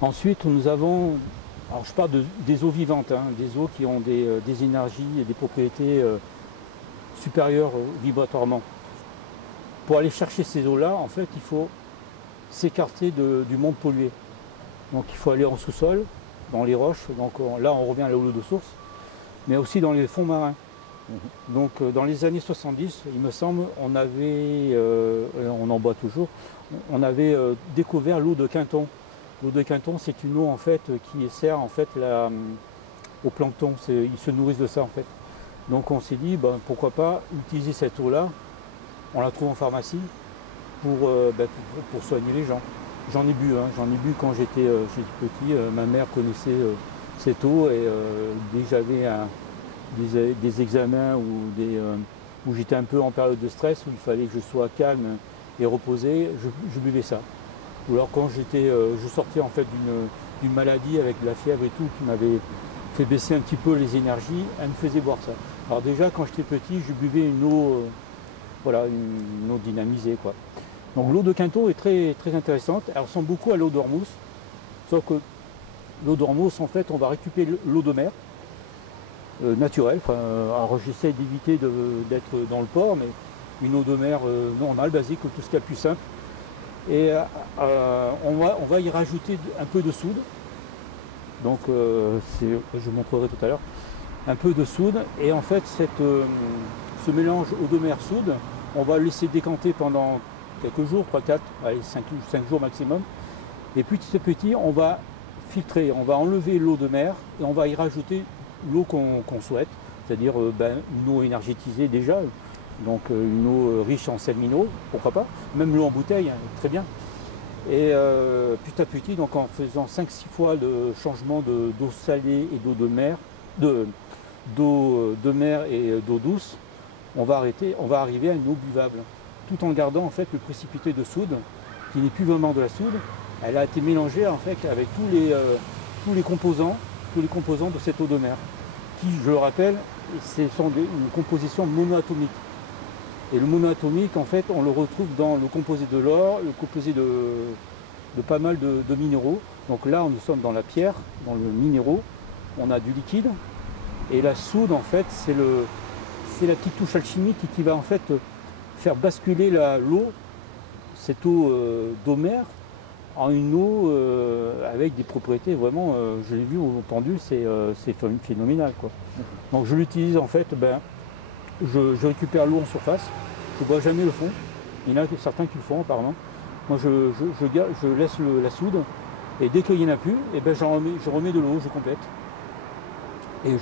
Ensuite, nous avons, alors je parle des eaux vivantes, hein, des eaux qui ont des énergies et des propriétés supérieures vibratoirement. Pour aller chercher ces eaux-là, en fait, il faut s'écarter du monde pollué. Donc il faut aller en sous-sol, dans les roches, donc là on revient à l'eau de source, mais aussi dans les fonds marins. Donc dans les années 70, il me semble, on avait, on en boit toujours, on avait découvert l'eau de Quinton. L'eau de Quinton, c'est une eau en fait qui sert en fait au plancton, ils se nourrissent de ça en fait. Donc on s'est dit, ben, pourquoi pas utiliser cette eau-là, on la trouve en pharmacie, pour soigner les gens. J'en ai bu, hein, quand j'étais petit, ma mère connaissait cette eau et dès que j'avais des examens où j'étais un peu en période de stress, où il fallait que je sois calme et reposé, je buvais ça. Ou alors quand je sortais en fait d'une maladie avec de la fièvre et tout qui m'avait fait baisser un petit peu les énergies, elle me faisait boire ça. Alors déjà quand j'étais petit, je buvais une eau, une eau dynamisée quoi. Donc l'eau de Quinton est très, très intéressante, elle ressemble beaucoup à l'eau d'Ormuz, sauf que l'eau d'Ormuz en fait on va récupérer l'eau de mer, naturelle, alors j'essaie d'éviter d'être dans le port, mais une eau de mer normale, basique, tout ce qu'il y a de plus simple. Et on va y rajouter un peu de soude, donc je vous montrerai tout à l'heure, un peu de soude, et en fait ce mélange eau de mer soude, on va le laisser décanter pendant quelques jours, 3, 4, allez, 5 jours maximum, et petit à petit on va filtrer, on va enlever l'eau de mer et on va y rajouter l'eau qu'on souhaite, c'est-à-dire une eau énergétisée déjà, donc une eau riche en sels minéraux, pourquoi pas, même l'eau en bouteille, hein, très bien. Et petit à petit, donc en faisant 5-6 fois le changement d'eau salée et d'eau de mer, d'eau de mer et d'eau douce, on va arriver à une eau buvable, tout en gardant en fait le précipité de soude, qui n'est plus vraiment de la soude, elle a été mélangée en fait avec tous les composants de cette eau de mer, qui, je le rappelle, ce sont une composition monoatomique. Et le monoatomique, en fait, on le retrouve dans le composé de l'or, le composé de pas mal de minéraux. Donc là, nous sommes dans la pierre, dans le minéraux, on a du liquide, et la soude, en fait, c'est la petite touche alchimique qui va en fait faire basculer l'eau, cette eau d'eau mer, en une eau avec des propriétés vraiment, je l'ai vu au pendule, c'est phénoménal quoi. Donc je l'utilise en fait, je récupère l'eau en surface, je ne bois jamais le fond, il y en a certains qui le font apparemment. Moi je laisse la soude et dès qu'il n'y en a plus, je remets de l'eau, je complète. Et